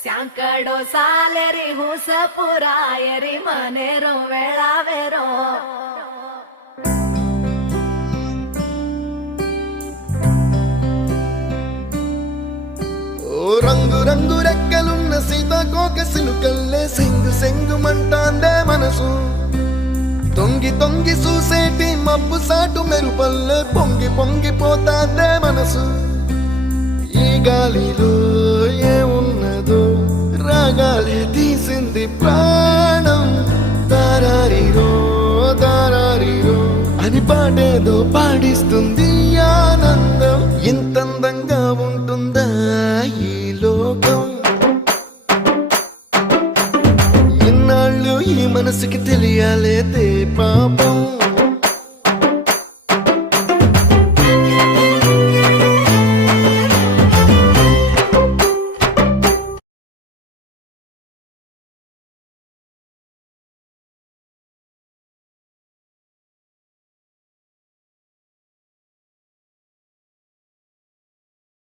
ಸ್ಯಾಂಕಡೋ ಸಾಲೆರಿ ಹುಸಪುರಾಯರಿ ಮನೆರೋ ವೇಳಾವೆರೋ ఓ రంగు రంగు రెక్కలున్న సీతాకోక సిలుకల్లే సెంగు సెంగు మంటాందే మనసు తొంగి తొంగి చూసేటి మబ్బు సాటు మెరుపల్లే పొంగి పొంగిపోతాందే మనసు ఈ గాలిలో ఏమున్నదో రాగాలే తీసింది ప్రాణం దారారిరో దారారిరో అని పాడేదో పాడిస్తుంది ఆనందం ఇంతందంగా ఉంటుందా ఈ లోకం ఇన్నాళ్ళు ఈ మనసుకి తెలియాలే